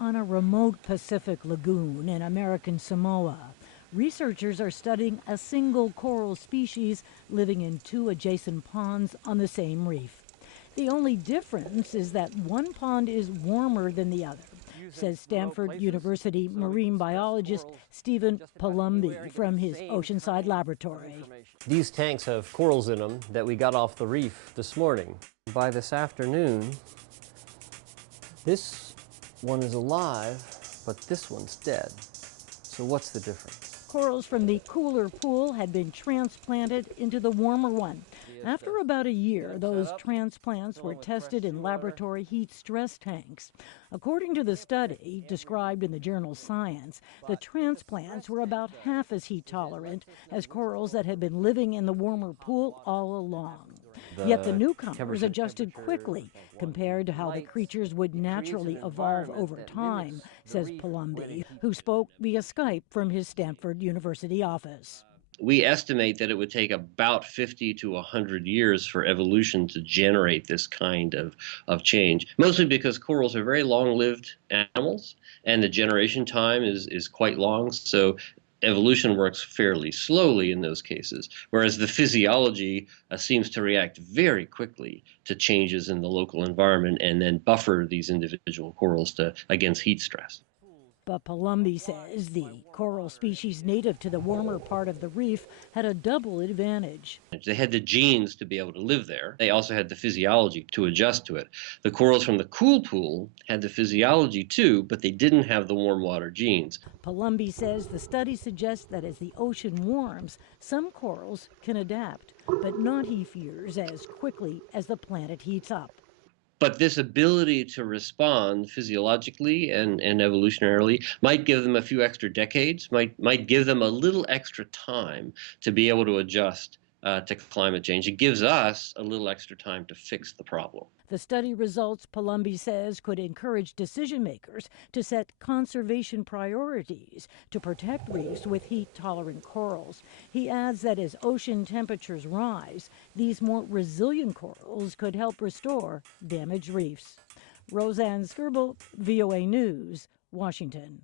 On a remote Pacific lagoon in American Samoa, researchers are studying a single coral species living in two adjacent ponds on the same reef. The only difference is that one pond is warmer than the other, says Stanford University marine biologist Stephen Palumbi from his Oceanside laboratory. These tanks have corals in them that we got off the reef this morning. By this afternoon, this one is alive, but this one's dead. So what's the difference? Corals from the cooler pool had been transplanted into the warmer one. After about a year, those transplants were tested in laboratory heat stress tanks. According to the study, described in the journal Science, the transplants were about half as heat tolerant as corals that had been living in the warmer pool all along. Yet the newcomers adjusted quickly compared to how the creatures would naturally evolve over time, says Palumbi, who spoke via Skype from his Stanford University office. We estimate that it would take about 50 to 100 years for evolution to generate this kind of change, mostly because corals are very long-lived animals, and the generation time is quite long, so evolution works fairly slowly in those cases, whereas the physiology seems to react very quickly to changes in the local environment and then buffer these individual corals against heat stress. But Palumbi says the coral species native to the warmer part of the reef had a double advantage. They had the genes to be able to live there. They also had the physiology to adjust to it. The corals from the cool pool had the physiology too, but they didn't have the warm water genes. Palumbi says the study suggests that as the ocean warms, some corals can adapt, but not, he fears, as quickly as the planet heats up. But this ability to respond physiologically and evolutionarily might give them a few extra decades, might give them a little extra time to be able to adjust to climate change. It gives us a little extra time to fix the problem. The study results, Palumbi says, could encourage decision makers to set conservation priorities to protect reefs with heat-tolerant corals. He adds that as ocean temperatures rise, these more resilient corals could help restore damaged reefs. Rosanne Skirble, VOA News, Washington.